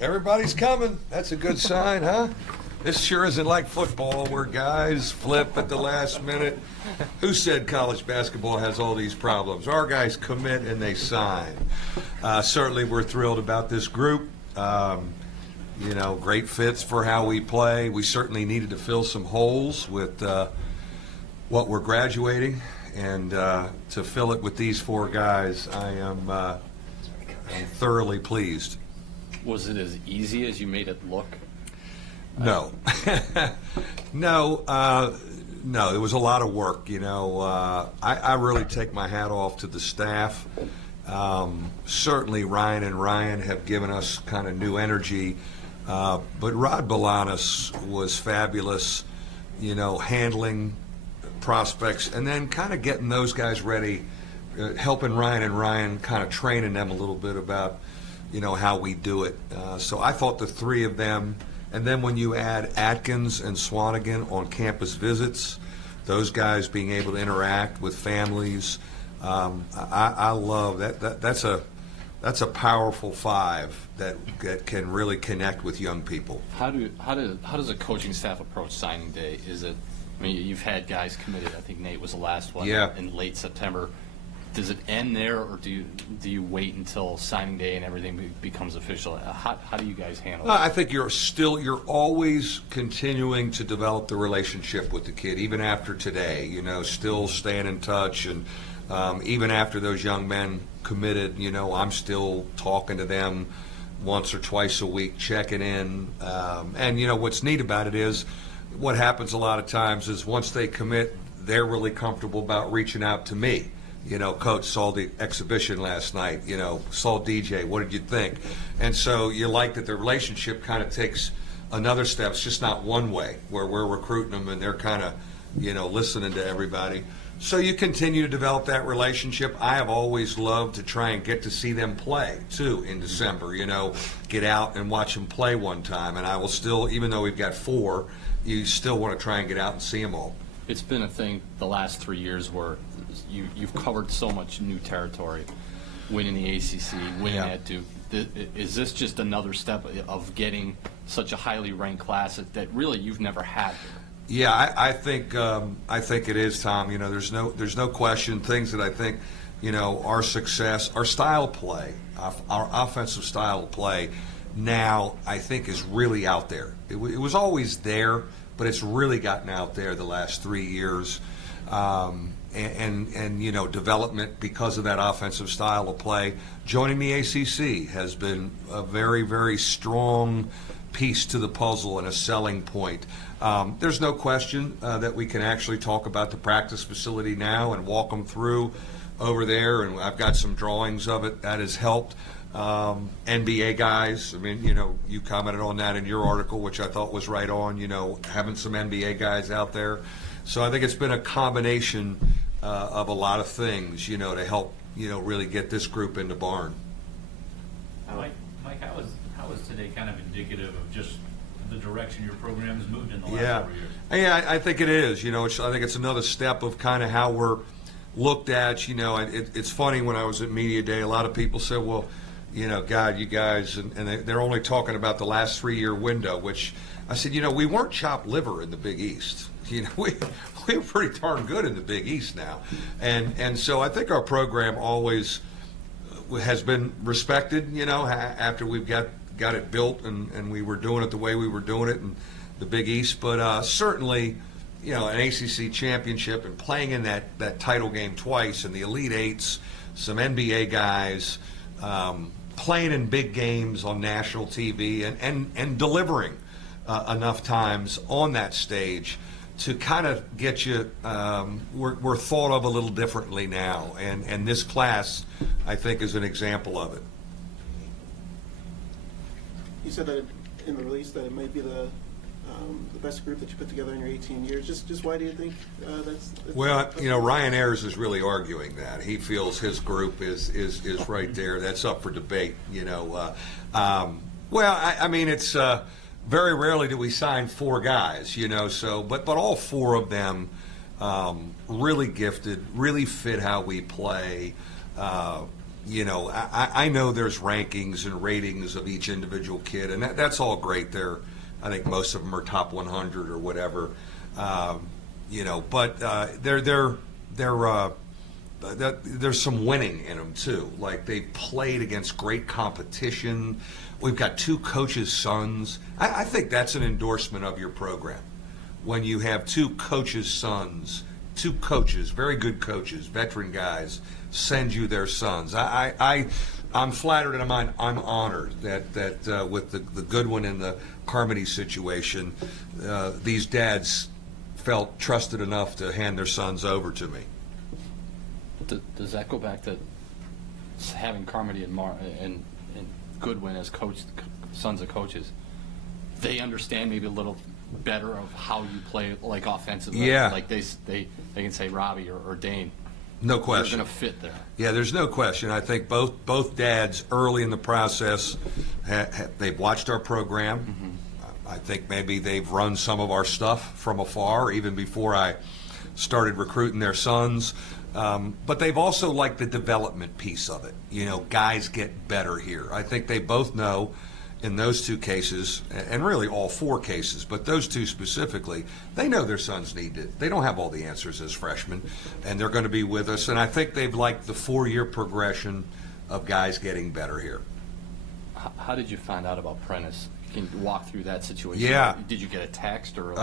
Everybody's coming. That's a good sign, huh? This sure isn't like football where guys flip at the last minute. Who said college basketball has all these problems? Our guys commit and they sign. Certainly we're thrilled about this group. Great fits for how we play. We certainly needed to fill some holes with what we're graduating. And to fill it with these four guys, I'm thoroughly pleased. Was it as easy as you made it look? No. No, there was a lot of work, I really take my hat off to the staff. Certainly Ryan and Ryan have given us kind of new energy, but Rod Balanis was fabulous, handling prospects and then kind of getting those guys ready, helping Ryan and Ryan kind of training them a little bit about how we do it. So I thought the three of them, and then when you add Atkins and Swanigan on campus visits, those guys being able to interact with families, I love that. That's a powerful five that can really connect with young people. How does a coaching staff approach signing day? You've had guys committed. I think Nate was the last one in late September. Does it end there, or do you wait until signing day and everything becomes official? How do you guys handle it? I think you're always continuing to develop the relationship with the kid, even after today. Still staying in touch, and even after those young men committed, I'm still talking to them once or twice a week, checking in. And what's neat about it is, what happens a lot of times is once they commit, they're really comfortable about reaching out to me. Coach, saw the exhibition last night, saw DJ, what did you think? And so you like that the relationship kind of takes another step. It's just not one way where we're recruiting them and they're kind of, listening to everybody. So you continue to develop that relationship. I have always loved to try and get to see them play, too, in December, get out and watch them play one time. And I will still, even though we've got four, you still want to try and get out and see them all. It's been a thing the last 3 years where you've covered so much new territory, winning the ACC, winning at Duke. Is this just another step of getting such a highly ranked class that really you've never had here? Yeah, I think it is, Tom. There's no question. Things that I think, our success, our style of play, our offensive style of play, now I think is really out there. It was always there, but it's really gotten out there the last 3 years. And development because of that offensive style of play. Joining the ACC has been a very, very strong piece to the puzzle and a selling point. There's no question that we can actually talk about the practice facility now and walk them through over there, and I've got some drawings of it. That has helped. NBA guys, you commented on that in your article, which I thought was right on, having some NBA guys out there. So I think it's been a combination of a lot of things, to help, really get this group into Barn. Mike, how is today kind of indicative of just the direction your program has moved in the last several years? Yeah, I think it is. I think it's another step of kind of how we're looked at. It's funny, when I was at Media Day, a lot of people said, well, God, you guys, and they're only talking about the last 3-year window, which I said, we weren't chopped liver in the Big East. We're pretty darn good in the Big East now. And so I think our program always has been respected, after we've got it built and we were doing it the way we were doing it in the Big East. But certainly, an ACC championship and playing in that title game twice and the Elite Eights, some NBA guys, playing in big games on national TV and delivering enough times on that stage to kind of get you, we're thought of a little differently now, and this class, I think, is an example of it. You said that in the release that it might be the best group that you put together in your 18 years. Just why do you think that's well, Ryan Ayers is really arguing that. He feels his group is right there. That's up for debate. It's very rarely do we sign four guys, so but all four of them really gifted, really fit how we play. I know there's rankings and ratings of each individual kid, and that's all great. I think most of them are top 100 or whatever, but there's some winning in them too. Like they've played against great competition. We've got 2 coaches' sons. I think that's an endorsement of your program. When you have 2 coaches' sons, 2 coaches, very good coaches, veteran guys, send you their sons. I'm flattered and I'm honored that with the Goodwin and the Carmody situation, these dads felt trusted enough to hand their sons over to me. Does that go back to having Carmody and Goodwin as sons of coaches? They understand maybe a little better of how you play, like offensively. Yeah. Like they can say Robbie or Dane. No question. They're going to fit there. Yeah, there's no question. I think both dads early in the process they've watched our program. Mm-hmm. I think maybe they've run some of our stuff from afar, even before I started recruiting their sons. But they've also liked the development piece of it. Guys get better here. I think they both know in those 2 cases, and really all 4 cases, but those 2 specifically, they know their sons need it. They don't have all the answers as freshmen, and they're going to be with us. And I think they've liked the 4-year progression of guys getting better here. How did you find out about Prentice? Can you walk through that situation? Yeah. Did you get a text or?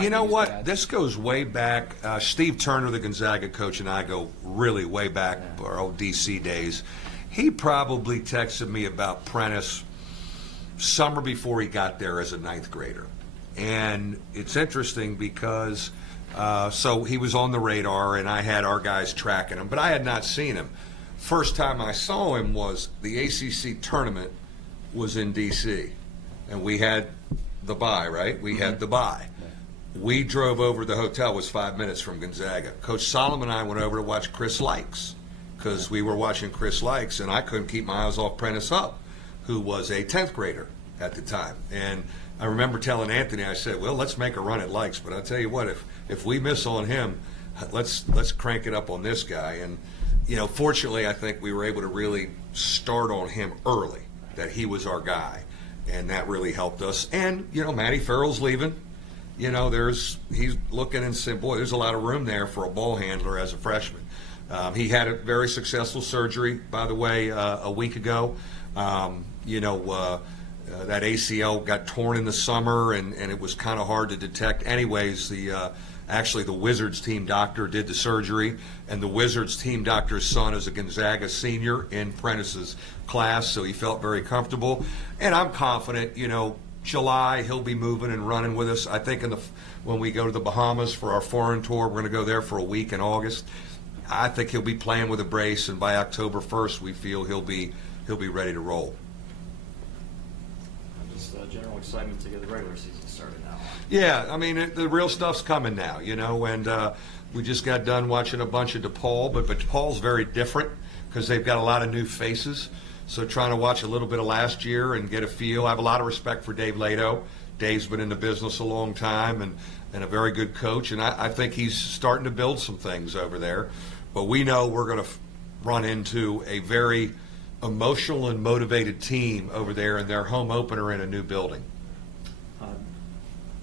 You know what? Dad? This goes way back. Steve Turner, the Gonzaga coach, and I go really way back, our old DC days. He probably texted me about Prentice summer before he got there as a 9th grader. And it's interesting because so he was on the radar and I had our guys tracking him, but I had not seen him. First time I saw him was the ACC tournament was in DC, and we had the bye, right? We had the bye. We drove over, the hotel was 5 minutes from Gonzaga. Coach Solomon and I went over to watch Chris Likes because we were watching Chris Likes, and I couldn't keep my eyes off Prentice Up, who was a 10th grader at the time. And I remember telling Anthony, I said, well, let's make a run at Likes, but I'll tell you what, if we miss on him, let's crank it up on this guy. And, fortunately, I think we were able to really start on him early, that he was our guy, and that really helped us. And, Matty Farrell's leaving. He's looking and saying, boy, there's a lot of room there for a ball handler as a freshman. He had a very successful surgery, by the way, a week ago. That ACL got torn in the summer, and it was kind of hard to detect. Anyways, actually the Wizards team doctor did the surgery, and the Wizards team doctor's son is a Gonzaga senior in Prentice's class, so he felt very comfortable. And I'm confident, July he'll be moving and running with us. I think when we go to the Bahamas for our foreign tour, we're going to go there for a week in August. I think he'll be playing with a brace, and by October 1st, we feel he'll be ready to roll. Just general excitement to get the regular season started now. Yeah, I mean, the real stuff's coming now, and we just got done watching a bunch of DePaul, but DePaul's very different because they've got a lot of new faces. So trying to watch a little bit of last year and get a feel. I have a lot of respect for Dave Lato. Dave's been in the business a long time and a very good coach, and I think he's starting to build some things over there. But we know we're going to run into a very emotional and motivated team over there in their home opener in a new building.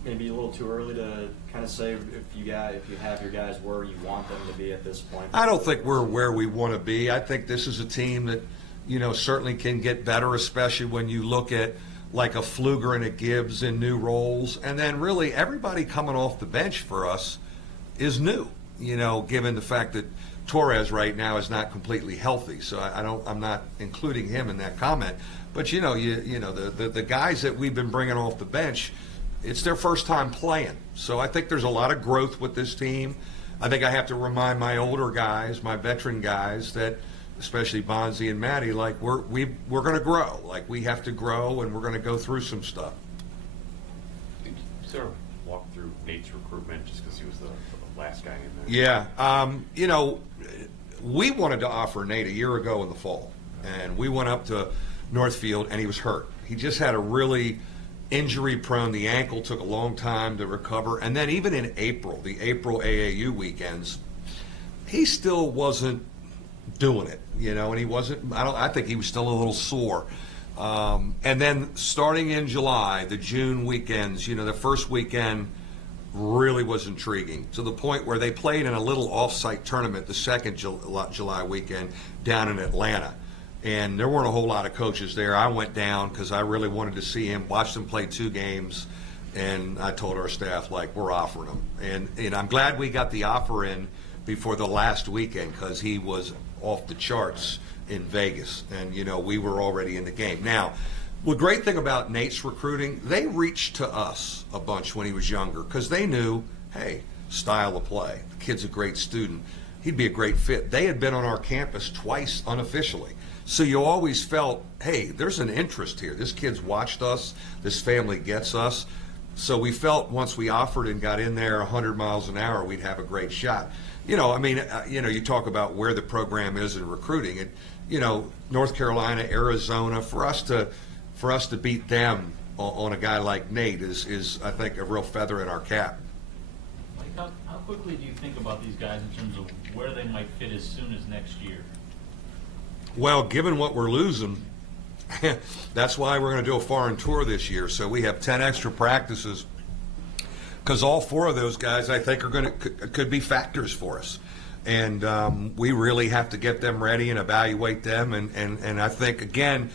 Maybe a little too early to kind of say if you have your guys where you want them to be at this point. I don't think we're where we want to be. I think this is a team that, certainly can get better, especially when you look at like a Pfluger and a Gibbs in new roles. And then really everybody coming off the bench for us is new, given the fact that Torres right now is not completely healthy. So I'm not including him in that comment. But, the guys that we've been bringing off the bench, it's their first time playing. So I think there's a lot of growth with this team. I think I have to remind my older guys, my veteran guys, that especially Bonzi and Matty, like we're going to grow. Like we have to grow, and we're going to go through some stuff. Sort of walk through Nate's recruitment just because he was the last guy in there. Yeah, we wanted to offer Nate a year ago in the fall, and we went up to Northfield, and he was hurt. He just had a really injury-prone. The ankle took a long time to recover, and then even in April, the April AAU weekends, he still wasn't doing it, and he wasn't. I think he was still a little sore. And then starting in July, the June weekends, the first weekend really was intriguing to the point where they played in a little off-site tournament the second July weekend down in Atlanta. And there weren't a whole lot of coaches there. I went down because I really wanted to see him, watch them play 2 games, and I told our staff, we're offering him. And I'm glad we got the offer in before the last weekend because he was off the charts in Vegas. And, we were already in the game. Now, the great thing about Nate's recruiting, they reached to us a bunch when he was younger because they knew, hey, style of play. The kid's a great student. He'd be a great fit. They had been on our campus twice unofficially. So you always felt, hey, there's an interest here. This kid's watched us. This family gets us. So we felt once we offered and got in there 100 miles an hour, we'd have a great shot. You talk about where the program is in recruiting. North Carolina, Arizona, for us to beat them on a guy like Nate is I think, a real feather in our cap. How quickly do you think about these guys in terms of where they might fit as soon as next year? Well, given what we're losing, that's why we're going to do a foreign tour this year. So we have 10 extra practices because all 4 of those guys, I think, could be factors for us. And we really have to get them ready and evaluate them. And I think, again,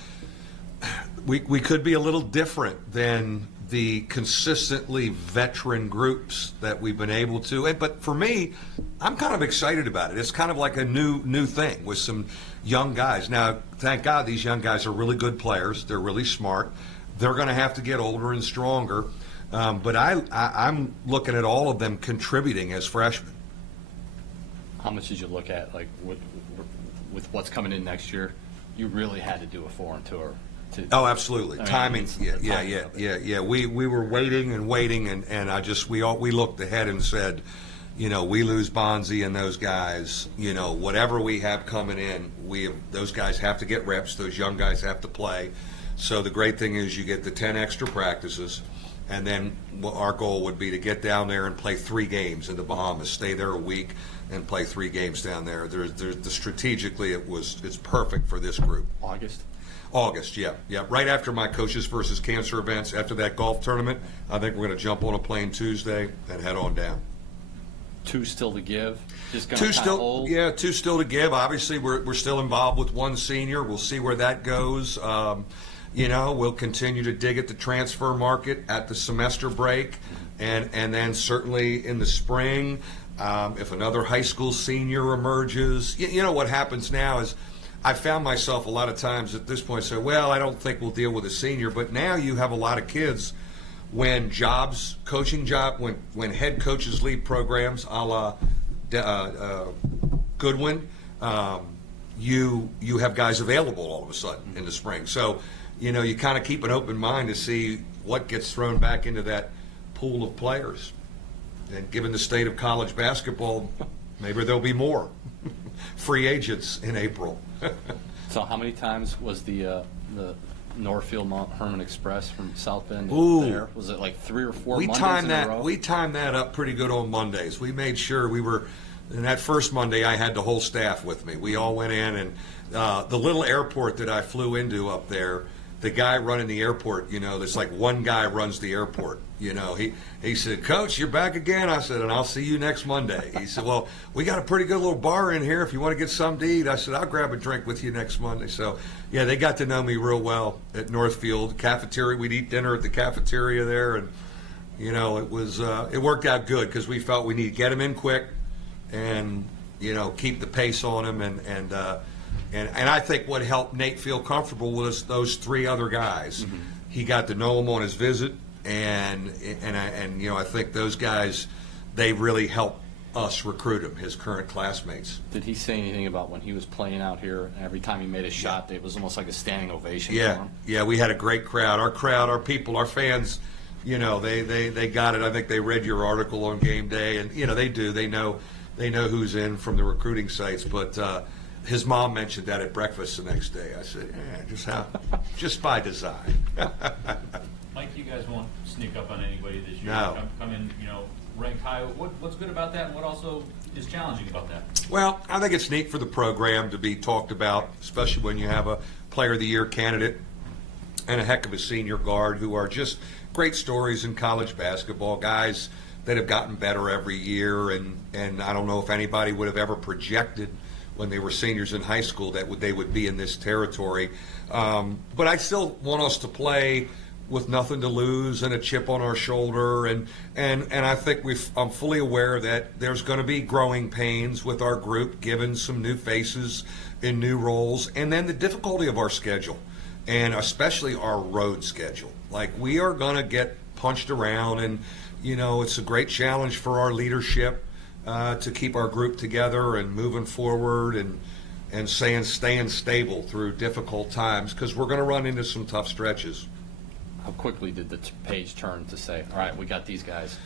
we could be a little different than the consistently veteran groups that we've been able to. But for me, I'm kind of excited about it. It's kind of like a new thing with some young guys. Now, thank God these young guys are really good players. They're really smart. They're going to have to get older and stronger. But I'm looking at all of them contributing as freshmen. How much did you look at, with what's coming in next year? You really had to do a foreign tour. Oh, absolutely. Timing. Yeah. We were waiting, and we looked ahead and said, we lose Bonzi and those guys. Whatever we have coming in, those guys have to get reps. Those young guys have to play. So the great thing is you get the 10 extra practices, and then our goal would be to get down there and play 3 games in the Bahamas, stay there a week, and play 3 games down there. Strategically, it's perfect for this group. August, yeah. Right after my Coaches versus Cancer events, after that golf tournament, I think we're going to jump on a plane Tuesday and head on down. 2 still to give? Just going to hold? Yeah, 2 still to give. Obviously, we're still involved with 1 senior. We'll see where that goes. We'll continue to dig at the transfer market at the semester break, and then certainly in the spring, if another high school senior emerges. What happens now is I found myself a lot of times at this point say, well, I don't think we'll deal with a senior. But now you have a lot of kids when when head coaches leave programs a la Goodwin, you have guys available all of a sudden in the spring. So, you kind of keep an open mind to see what gets thrown back into that pool of players. And given the state of college basketball, maybe there'll be more free agents in April. So how many times was the Northfield Mount Herman Express from South Bend there? Was it 3 or 4 Mondays in a row? We timed that up pretty good on Mondays. We made sure we were, and that first Monday I had the whole staff with me. We all went in, and the little airport that I flew into up there, the guy running the airport, there's one guy runs the airport. He said, Coach, you're back again. I said, and I'll see you next Monday. He said, well, we got a pretty good little bar in here if you want to get something to eat. I said, I'll grab a drink with you next Monday. So, yeah, they got to know me real well at Northfield cafeteria. We'd eat dinner at the cafeteria there, and it worked out good because we felt we need to get him in quick and keep the pace on him, and I think what helped Nate feel comfortable was those 3 other guys. Mm-hmm. He got to know them on his visit. And I think those guys, they really helped us recruit him, his current classmates. Did he say anything about when he was playing out here, every time he made a shot, it was almost like a standing ovation for him? Yeah, we had a great crowd. Our people, our fans, they got it. I think they read your article on game day, and, they do. They know who's in from the recruiting sites, but his mom mentioned that at breakfast the next day. I said, just by design. Mike, you guys won't sneak up on anybody this year. No. Come in, ranked high. What's good about that, and what also is challenging about that? Well, I think it's neat for the program to be talked about, especially when you have a Player of the Year candidate and a heck of a senior guard who are just great stories in college basketball, guys that have gotten better every year, and I don't know if anybody would have ever projected when they were seniors in high school that they would be in this territory. But I still want us to play with nothing to lose and a chip on our shoulder, and I think I'm fully aware that there's going to be growing pains with our group, given some new faces in new roles, and then the difficulty of our schedule, and especially our road schedule. Like, we are going to get punched around, and it's a great challenge for our leadership to keep our group together and moving forward and staying stable through difficult times, because we're going to run into some tough stretches. How quickly did the page turn to say, all right, we got these guys,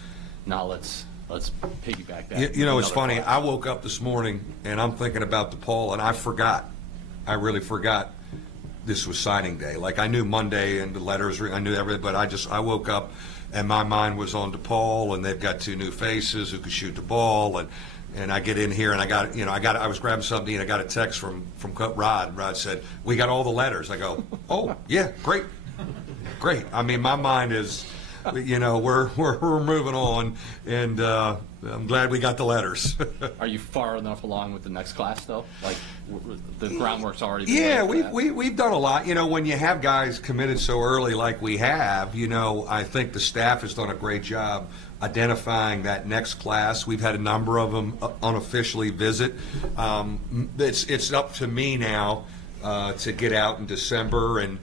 now let's piggyback that? It's funny. Class. I woke up this morning and I'm thinking about DePaul, and I really forgot this was signing day. Like, I knew Monday and the letters, I knew everything, but I woke up and my mind was on DePaul, and they've got two new faces who can shoot the ball, and I get in here and I was grabbing something and I got a text from Rod. Rod said, "We got all the letters." I go, "Oh yeah, great." Great. I mean, my mind is, we're moving on, and I'm glad we got the letters. Are you far enough along with the next class, though? Like, the groundwork's already been laid for we've done a lot. When you have guys committed so early like we have, I think the staff has done a great job identifying that next class. We've had a number of them unofficially visit. It's up to me now to get out in December and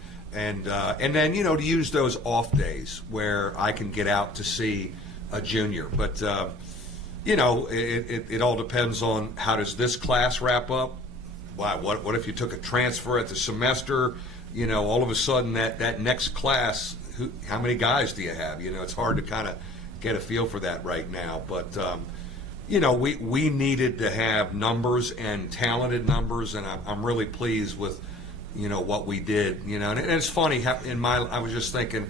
then to use those off days where I can get out to see a junior. But it all depends on how does this class wrap up. Wow, what if you took a transfer at the semester? All of a sudden that next class, how many guys do you have? It's hard to kind of get a feel for that right now. But we needed to have numbers and talented numbers, and I'm really pleased with what we did, and it's funny I was just thinking,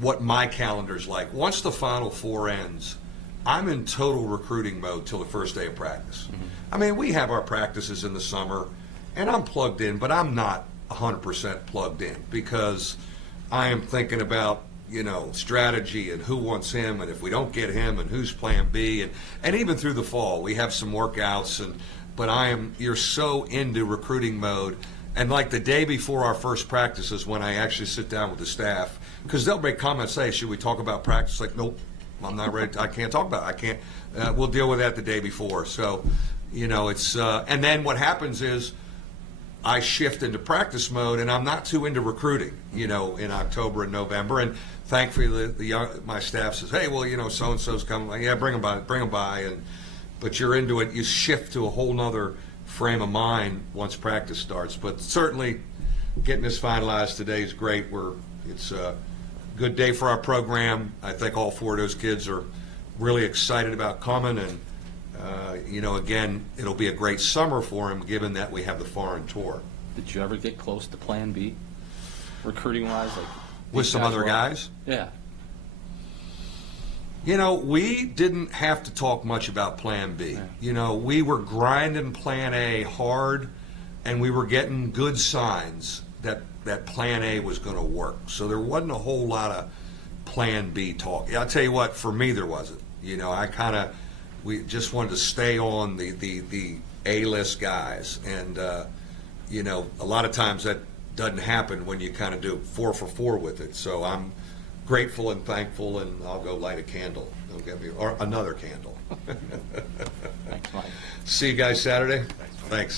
what my calendar's like. Once the Final Four ends, I'm in total recruiting mode till the first day of practice. Mm-hmm. I mean, we have our practices in the summer, and I'm plugged in, but I'm not 100% plugged in, because I am thinking about, strategy and who wants him, and if we don't get him, and who's plan B, and even through the fall, we have some workouts, but you're so into recruiting mode. And like the day before our first practice is when I actually sit down with the staff, because they'll make comments, say, should we talk about practice? Like, nope, I'm not ready. I can't talk about it. I can't. We'll deal with that the day before. So, it's, and then what happens is I shift into practice mode, and I'm not too into recruiting, in October and November. And thankfully, my staff says, hey, well, so-and-so's coming. Like, yeah, bring them by. But you're into it. You shift to a whole nother frame of mind once practice starts. But certainly, getting this finalized today is great. It's a good day for our program. I think all four of those kids are really excited about coming, and again, it'll be a great summer for them, given that we have the foreign tour. Did you ever get close to Plan B, recruiting-wise, with some other guys? Yeah. We didn't have to talk much about Plan B. Yeah. We were grinding Plan A hard, and we were getting good signs that Plan A was going to work. So there wasn't a whole lot of Plan B talk. I'll tell you what, for me there wasn't. We just wanted to stay on the A-list guys. And, a lot of times that doesn't happen when you kind of do 4 for 4 with it. So I'm grateful and thankful, and I'll go light a candle. Don't get me, or another candle. Thanks, Mike. See you guys Saturday. Thanks.